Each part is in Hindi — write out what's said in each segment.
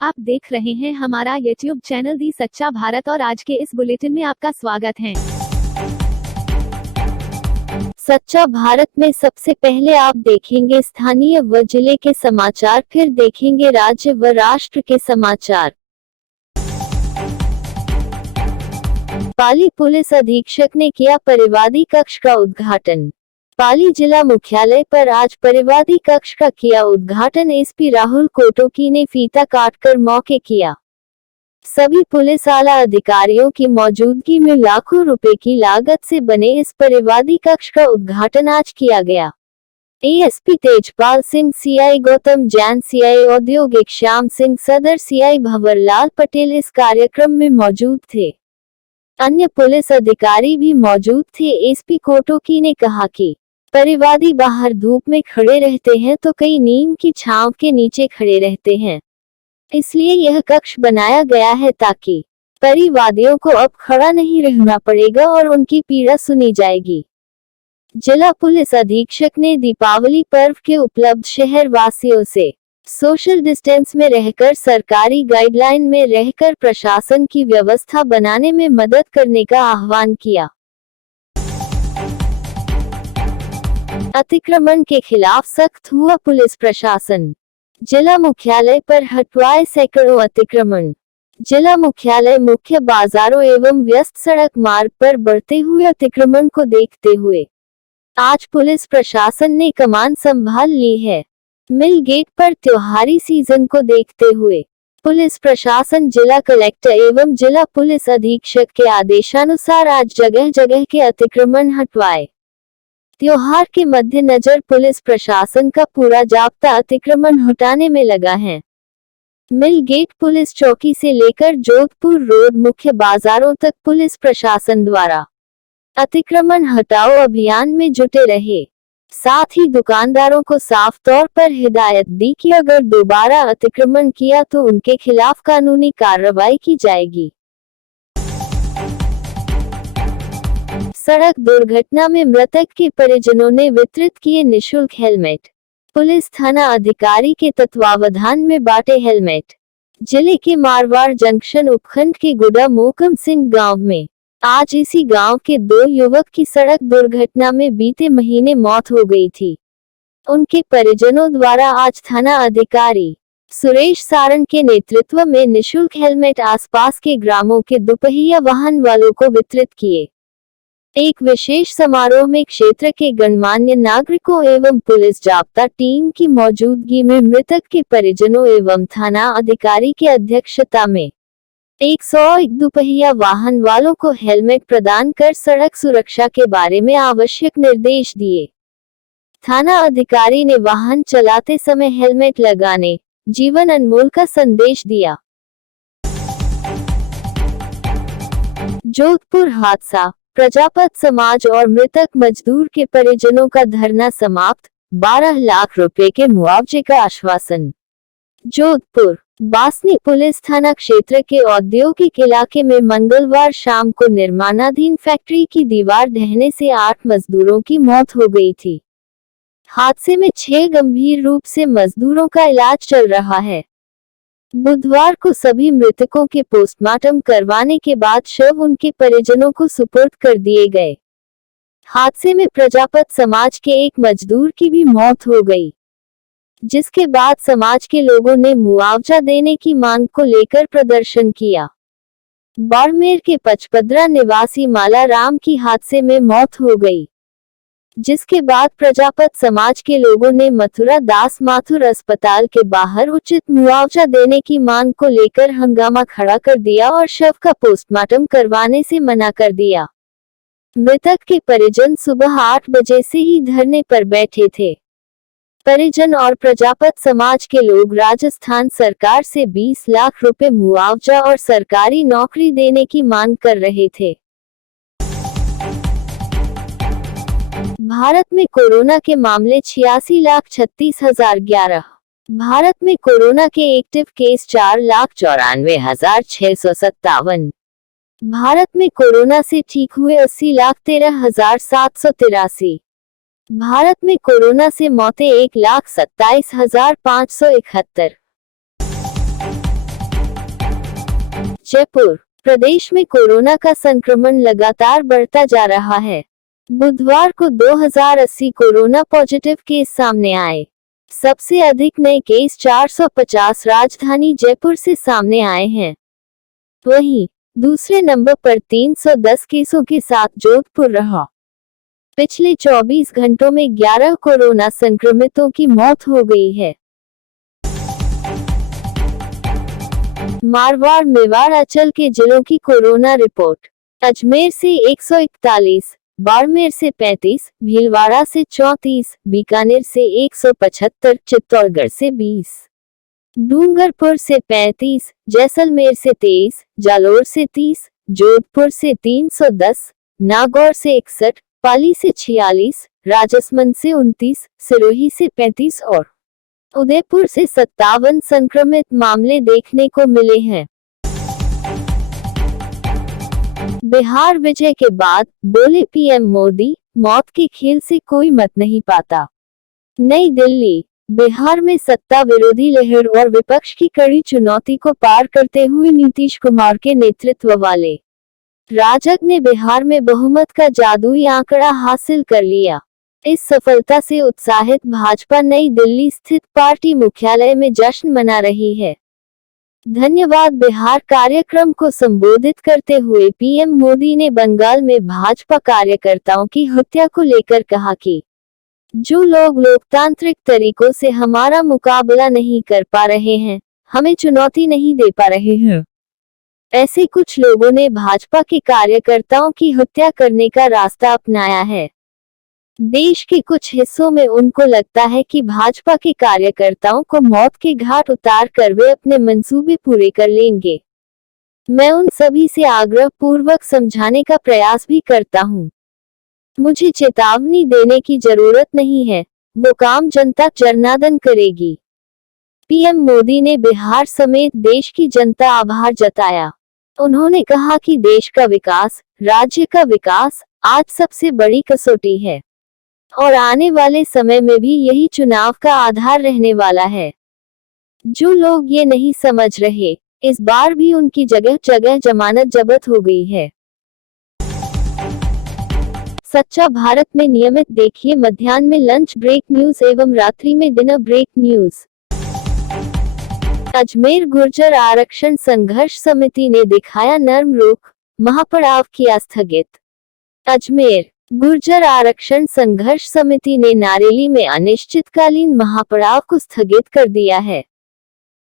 आप देख रहे हैं हमारा YouTube चैनल दी सच्चा भारत और आज के इस बुलेटिन में आपका स्वागत है। सच्चा भारत में सबसे पहले आप देखेंगे स्थानीय व जिले के समाचार, फिर देखेंगे राज्य व राष्ट्र के समाचार। पाली पुलिस अधीक्षक ने किया परिवादी कक्ष का उद्घाटन। पाली जिला मुख्यालय पर आज परिवादी कक्ष का किया उद्घाटन। एसपी राहुल कोटोकी ने फीता काटकर मौके किया। सभी पुलिस आला अधिकारियों की मौजूदगी में लाखों रुपए की लागत से बने इस परिवादी कक्ष का उद्घाटन आज किया गया। ASP Tejpal Singh, CI Gautam Jain, CI औद्योगिक श्याम सिंह, सदर सीआई भंवरलाल पटेल इस कार्यक्रम में मौजूद थे। अन्य पुलिस अधिकारी भी मौजूद थे। एसपी कोटोकी ने कहा कि परिवादी बाहर धूप में खड़े रहते हैं तो कई नीम की छांव के नीचे खड़े रहते हैं, इसलिए यह कक्ष बनाया गया है ताकि परिवादियों को अब खड़ा नहीं रहना पड़ेगा और उनकी पीड़ा सुनी जाएगी। जिला पुलिस अधीक्षक ने दीपावली पर्व के उपलब्ध शहर वासियों से सोशल डिस्टेंस में रहकर सरकारी गाइडलाइन में रहकर प्रशासन की व्यवस्था बनाने में मदद करने का आह्वान किया। अतिक्रमण के खिलाफ सख्त हुआ पुलिस प्रशासन। जिला मुख्यालय पर हटवाए सैकड़ों अतिक्रमण। जिला मुख्यालय, मुख्य बाजारों एवं व्यस्त सड़क मार्ग पर बढ़ते हुए अतिक्रमण को देखते हुए आज पुलिस प्रशासन ने कमान संभाल ली है। मिल गेट पर त्योहारी सीजन को देखते हुए पुलिस प्रशासन जिला कलेक्टर एवं जिला पुलिस अधीक्षक के आदेशानुसार आज जगह जगह के अतिक्रमण हटवाए। त्योहार के मद्देनजर पुलिस प्रशासन का पूरा जाब्ता अतिक्रमण हटाने में लगा है। मिल गेट पुलिस चौकी से लेकर जोधपुर रोड मुख्य बाजारों तक पुलिस प्रशासन द्वारा अतिक्रमण हटाओ अभियान में जुटे रहे। साथ ही दुकानदारों को साफ तौर पर हिदायत दी कि अगर दोबारा अतिक्रमण किया तो उनके खिलाफ कानूनी कार्रवाई की जाएगी। सड़क दुर्घटना में मृतक के परिजनों ने वितरित किए निःशुल्क हेलमेट। पुलिस थाना अधिकारी के तत्वावधान में बांटे हेलमेट। जिले के मारवाड़ जंक्शन उपखंड के गुडा मोकम सिंह गांव में आज इसी गांव के दो युवक की सड़क दुर्घटना में बीते महीने मौत हो गई थी। उनके परिजनों द्वारा आज थाना अधिकारी सुरेश सारण के नेतृत्व में निःशुल्क हेलमेट आसपास के ग्रामों के दुपहिया वाहन वालों को वितरित किए। एक विशेष समारोह में क्षेत्र के गणमान्य नागरिकों एवं पुलिस जाब्ता टीम की मौजूदगी में मृतक के परिजनों एवं थाना अधिकारी के अध्यक्षता में 101 दुपहिया वाहन वालों को हेलमेट प्रदान कर सड़क सुरक्षा के बारे में आवश्यक निर्देश दिए। थाना अधिकारी ने वाहन चलाते समय हेलमेट लगाने, जीवन अनमोल का संदेश दिया। जोधपुर हादसा, प्रजापत समाज और मृतक मजदूर के परिजनों का धरना समाप्त, 12 लाख रुपए के मुआवजे का आश्वासन। जोधपुर बासनी पुलिस थाना क्षेत्र के औद्योगिक इलाके में मंगलवार शाम को निर्माणाधीन फैक्ट्री की दीवार ढहने से 8 मजदूरों की मौत हो गई थी। हादसे में 6 गंभीर रूप से मजदूरों का इलाज चल रहा है। बुधवार को सभी मृतकों के पोस्टमार्टम करवाने के बाद शव उनके परिजनों को सुपुर्द कर दिए गए। हादसे में प्रजापत समाज के एक मजदूर की भी मौत हो गई, जिसके बाद समाज के लोगों ने मुआवजा देने की मांग को लेकर प्रदर्शन किया। बाड़मेर के पचपदरा निवासी माला राम की हादसे में मौत हो गई, जिसके बाद प्रजापत समाज के लोगों ने मथुरा दास माथुर अस्पताल के बाहर उचित मुआवजा देने की मांग को लेकर हंगामा खड़ा कर दिया और शव का पोस्टमार्टम करवाने से मना कर दिया। मृतक के परिजन सुबह 8 बजे से ही धरने पर बैठे थे। परिजन और प्रजापत समाज के लोग राजस्थान सरकार से 20 लाख रुपए मुआवजा और सरकारी नौकरी देने की मांग कर रहे थे। भारत में कोरोना के मामले 86,36,011। भारत में कोरोना के एक्टिव केस 4,94,657। भारत में कोरोना से ठीक हुए 80,13,783। भारत में कोरोना से मौतें 1,27,571। जयपुर प्रदेश में कोरोना का संक्रमण लगातार बढ़ता जा रहा है। बुधवार को 2080 कोरोना पॉजिटिव केस सामने आए। सबसे अधिक नए केस 450 राजधानी जयपुर से सामने आए हैं। वहीं दूसरे नंबर पर 310 केसों के साथ जोधपुर रहा। पिछले 24 घंटों में 11 कोरोना संक्रमितों की मौत हो गई है। मारवाड़ मेवाड़ के जिलों की कोरोना रिपोर्ट। अजमेर से 141, बाड़मेर से 35, भीलवाड़ा से 34, बीकानेर से 175, चित्तौड़गढ़ से 20, डूंगरपुर से 35, जैसलमेर से 23, जालोर से 30, जोधपुर से 310, नागौर से 61, पाली से 46, राजसमंद से 29, सिरोही से 35 और उदयपुर से 57 संक्रमित मामले देखने को मिले हैं। बिहार विजय के बाद बोले पीएम मोदी, मौत के खेल से कोई मत नहीं पाता। नई दिल्ली। बिहार में सत्ता विरोधी लहर और विपक्ष की कड़ी चुनौती को पार करते हुए नीतीश कुमार के नेतृत्व वाले राजग ने बिहार में बहुमत का जादुई आंकड़ा हासिल कर लिया। इस सफलता से उत्साहित भाजपा नई दिल्ली स्थित पार्टी मुख्यालय में जश्न मना रही है। धन्यवाद बिहार कार्यक्रम को संबोधित करते हुए पीएम मोदी ने बंगाल में भाजपा कार्यकर्ताओं की हत्या को लेकर कहा कि जो लोग लोकतांत्रिक तरीकों से हमारा मुकाबला नहीं कर पा रहे हैं, हमें चुनौती नहीं दे पा रहे हैं, ऐसे कुछ लोगों ने भाजपा के कार्यकर्ताओं की हत्या करने का रास्ता अपनाया है। देश के कुछ हिस्सों में उनको लगता है कि भाजपा के कार्यकर्ताओं को मौत के घाट उतार कर वे अपने मंसूबे पूरे कर लेंगे। मैं उन सभी से आग्रह पूर्वक समझाने का प्रयास भी करता हूं। मुझे चेतावनी देने की जरूरत नहीं है, वो काम जनता जनार्दन करेगी। पीएम मोदी ने बिहार समेत देश की जनता आभार जताया। उन्होंने कहा कि देश का विकास, राज्य का विकास आज सबसे बड़ी कसौटी है और आने वाले समय में भी यही चुनाव का आधार रहने वाला है। जो लोग ये नहीं समझ रहे, इस बार भी उनकी जगह जगह जमानत जब्त हो गई है। सच्चा भारत में नियमित देखिए मध्याह्न में लंच ब्रेक न्यूज एवं रात्रि में dinner break news. Ajmer Gurjar आरक्षण संघर्ष समिति ने दिखाया नर्म रुख, महापड़ाव किया स्थगित। अजमेर गुर्जर आरक्षण संघर्ष समिति ने नारेली में अनिश्चितकालीन महापड़ाव को स्थगित कर दिया है।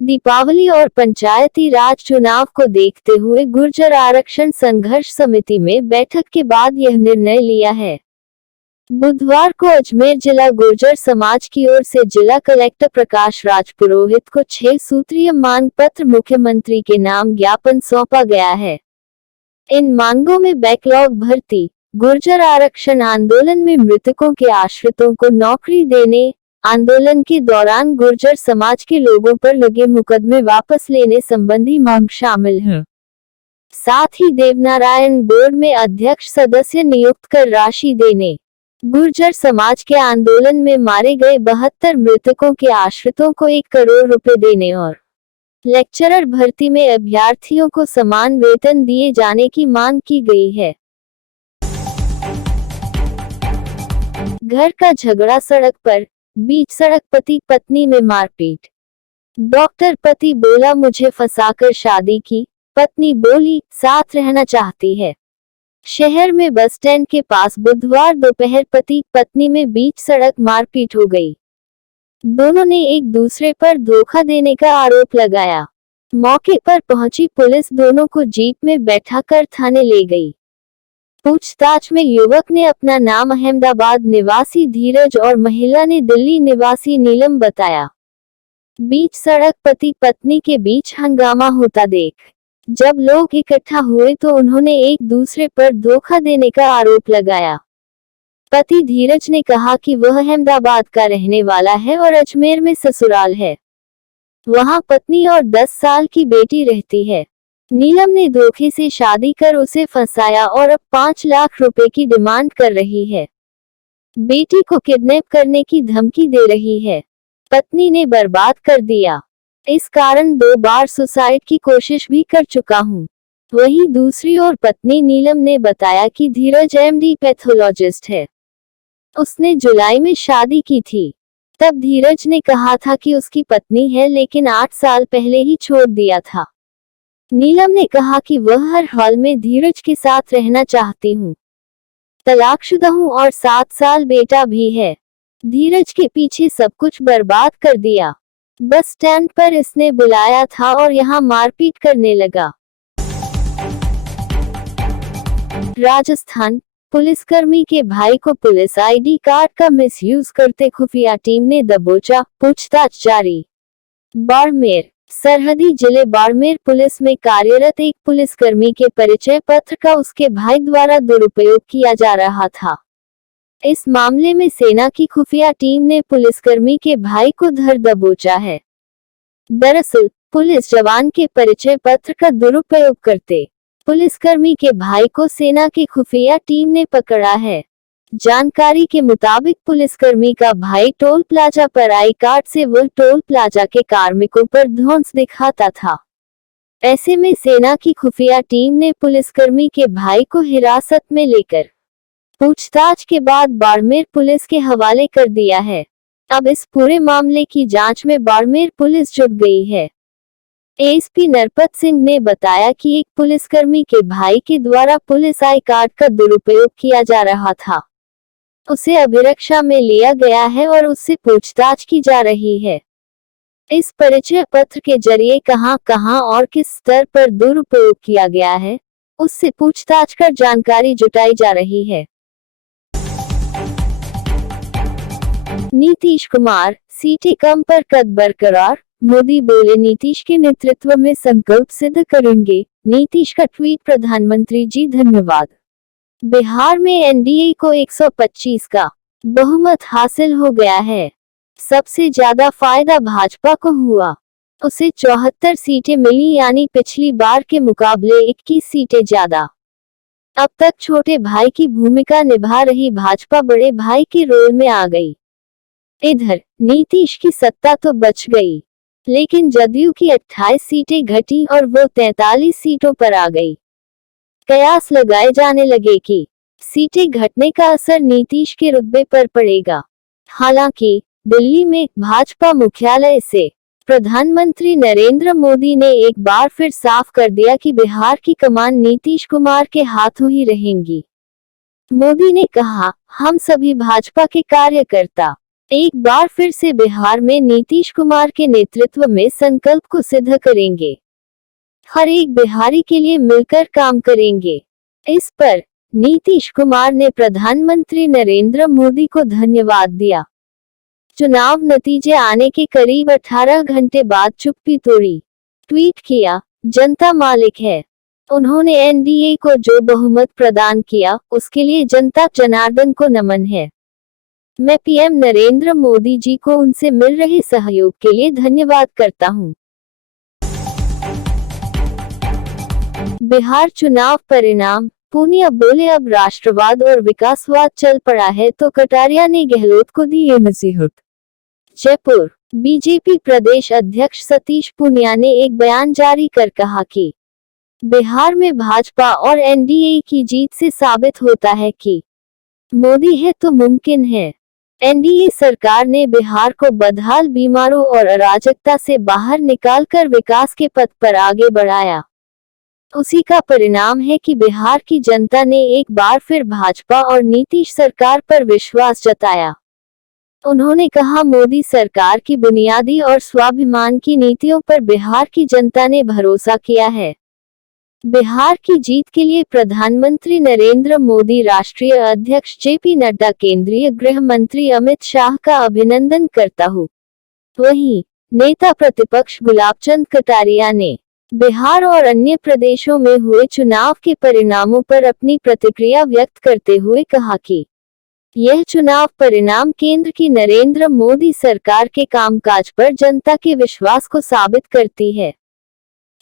दीपावली और पंचायती राज चुनाव को देखते हुए गुर्जर आरक्षण संघर्ष समिति में बैठक के बाद यह निर्णय लिया है। बुधवार को अजमेर जिला गुर्जर समाज की ओर से जिला कलेक्टर प्रकाश राज पुरोहित को 6 सूत्रीय मांग पत्र मुख्यमंत्री के नाम ज्ञापन सौंपा गया है। इन मांगों में बैकलॉग भर्ती, गुर्जर आरक्षण आंदोलन में मृतकों के आश्रितों को नौकरी देने, आंदोलन के दौरान गुर्जर समाज के लोगों पर लगे मुकदमे वापस लेने संबंधी मांग शामिल है। साथ ही देवनारायण बोर्ड में अध्यक्ष सदस्य नियुक्त कर राशि देने, गुर्जर समाज के आंदोलन में मारे गए 72 मृतकों के आश्रितों को 1 करोड़ रुपए देने और लेक्चरर भर्ती में अभ्यर्थियों को समान वेतन दिए जाने की मांग की गई है। घर का झगड़ा सड़क पर, बीच सड़क पति पत्नी में मारपीट। डॉक्टर पति बोला मुझे फंसाकर शादी की, पत्नी बोली साथ रहना चाहती है। शहर में बस स्टैंड के पास बुधवार दोपहर पति पत्नी में बीच सड़क मारपीट हो गई। दोनों ने एक दूसरे पर धोखा देने का आरोप लगाया। मौके पर पहुंची पुलिस दोनों को जीप में बैठाकर थाने ले गई। पूछताछ में युवक ने अपना नाम अहमदाबाद निवासी धीरज और महिला ने दिल्ली निवासी नीलम बताया। बीच सड़क पति पत्नी के बीच हंगामा होता देख जब लोग इकट्ठा हुए तो उन्होंने एक दूसरे पर धोखा देने का आरोप लगाया। पति धीरज ने कहा कि वह अहमदाबाद का रहने वाला है और अजमेर में ससुराल है। वहां पत्नी और 10 साल की बेटी रहती है। नीलम ने धोखे से शादी कर उसे फंसाया और अब 5 लाख रुपए की डिमांड कर रही है। बेटी को किडनैप करने की धमकी दे रही है। पत्नी ने बर्बाद कर दिया। इस कारण 2 बार सुसाइड की कोशिश भी कर चुका हूँ। वहीं दूसरी ओर पत्नी नीलम ने बताया कि धीरज एमडी पैथोलॉजिस्ट है। उसने जुलाई में शादी की थी। तब धीरज ने कहा था कि उसकी पत्नी है, लेकिन 8 साल पहले ही छोड़ दिया था। नीलम ने कहा कि वह हर हाल में धीरज के साथ रहना चाहती हूँ। तलाकशुदा हूँ और 7 साल बेटा भी है। धीरज के पीछे सब कुछ बर्बाद कर दिया। बस स्टैंड पर इसने बुलाया था और यहाँ मारपीट करने लगा। राजस्थान, पुलिसकर्मी के भाई को पुलिस आईडी कार्ड का मिसयूज करते खुफिया टीम ने दबोचा, पूछताछ जारी। बाड़मेर, सरहदी जिले बाड़मेर पुलिस में कार्यरत एक पुलिसकर्मी के परिचय पत्र का उसके भाई द्वारा दुरुपयोग किया जा रहा था। इस मामले में सेना की खुफिया टीम ने पुलिसकर्मी के भाई को धर दबोचा है। दरअसल, पुलिस जवान के परिचय पत्र का दुरुपयोग करते पुलिसकर्मी के भाई को सेना की खुफिया टीम ने पकड़ा है। जानकारी के मुताबिक पुलिसकर्मी का भाई टोल प्लाजा पर आई कार्ड से वह टोल प्लाजा के कार्मिकों पर धौंस दिखाता था। ऐसे में सेना की खुफिया टीम ने पुलिसकर्मी के भाई को हिरासत में लेकर पूछताछ के बाद बाड़मेर पुलिस के हवाले कर दिया है। अब इस पूरे मामले की जांच में बाड़मेर पुलिस जुट गई है। एएसपी नरपत सिंह ने बताया कि एक पुलिसकर्मी के भाई के द्वारा पुलिस आई कार्ड का दुरुपयोग किया जा रहा था। उसे अभिरक्षा में लिया गया है और उससे पूछताछ की जा रही है। इस परिचय पत्र के जरिए कहां और किस स्तर पर दुरुपयोग किया गया है, उससे पूछताछ कर जानकारी जुटाई जा रही है। नीतीश कुमार, सीटें कम पर कद बरकरार, मोदी बोले नीतीश के नेतृत्व में संकल्प सिद्ध करेंगे। नीतीश का ट्वीट, प्रधानमंत्री जी धन्यवाद। बिहार में एनडीए को 125 का बहुमत हासिल हो गया है। सबसे ज्यादा फायदा भाजपा को हुआ। उसे 74 सीटें मिली, यानी पिछली बार के मुकाबले 21 सीटें ज्यादा। अब तक छोटे भाई की भूमिका निभा रही भाजपा बड़े भाई के रोल में आ गई। इधर नीतीश की सत्ता तो बच गई, लेकिन जदयू की 28 सीटें घटी और वो 43 सीटों पर आ गई। कयास लगाए जाने लगे कि सीटें घटने का असर नीतीश के रुतबे पर पड़ेगा। हालांकि दिल्ली में भाजपा मुख्यालय से प्रधानमंत्री नरेंद्र मोदी ने एक बार फिर साफ कर दिया कि बिहार की कमान नीतीश कुमार के हाथों ही रहेंगी। मोदी ने कहा, हम सभी भाजपा के कार्यकर्ता एक बार फिर से बिहार में नीतीश कुमार के नेतृत्व में संकल्प को सिद्ध करेंगे। हर एक बिहारी के लिए मिलकर काम करेंगे। इस पर नीतीश कुमार ने प्रधानमंत्री नरेंद्र मोदी को धन्यवाद दिया। चुनाव नतीजे आने के करीब 18 घंटे बाद चुप्पी तोड़ी। ट्वीट किया, जनता मालिक है। उन्होंने एनडीए को जो बहुमत प्रदान किया, उसके लिए जनता जनार्दन को नमन है। मैं पीएम नरेंद्र मोदी जी को उनसे मिल रहे सहयोग के लिए धन्यवाद करता हूं। बिहार चुनाव परिणाम, पूनिया बोले अब राष्ट्रवाद और विकासवाद चल पड़ा है तो कटारिया ने गहलोत को दी ये नसीहत। जयपुर, बीजेपी प्रदेश अध्यक्ष सतीश पूनिया ने एक बयान जारी कर कहा कि बिहार में भाजपा और एनडीए की जीत से साबित होता है कि मोदी है तो मुमकिन है। एनडीए सरकार ने बिहार को बदहाल बीमारों और अराजकता से बाहर निकालकर विकास के पथ पर आगे बढ़ाया। उसी का परिणाम है कि बिहार की जनता ने एक बार फिर भाजपा और नीतीश सरकार पर विश्वास जताया। उन्होंने कहा, मोदी सरकार की बुनियादी और स्वाभिमान की नीतियों पर बिहार की जनता ने भरोसा किया है। बिहार की जीत के लिए प्रधानमंत्री नरेंद्र मोदी, राष्ट्रीय अध्यक्ष जेपी नड्डा, केंद्रीय गृह मंत्री अमित शाह का अभिनंदन करता हूँ। वहीं नेता प्रतिपक्ष गुलाबचंद कटारिया ने बिहार और अन्य प्रदेशों में हुए चुनाव के परिणामों पर अपनी प्रतिक्रिया व्यक्त करते हुए कहा कि यह चुनाव परिणाम केंद्र की नरेंद्र मोदी सरकार के कामकाज पर जनता के विश्वास को साबित करती है।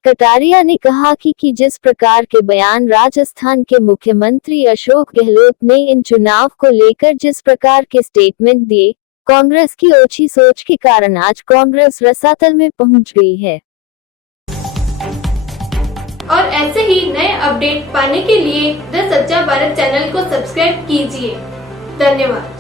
कटारिया ने कहा कि जिस प्रकार के बयान राजस्थान के मुख्यमंत्री अशोक गहलोत ने इन चुनाव को लेकर जिस प्रकार के स्टेटमेंट दिए, कांग्रेस की ओछी सोच के कारण आज कांग्रेस रसातल में पहुंच गई है। और ऐसे ही नए अपडेट पाने के लिए द सच्चा भारत चैनल को सब्सक्राइब कीजिए। धन्यवाद।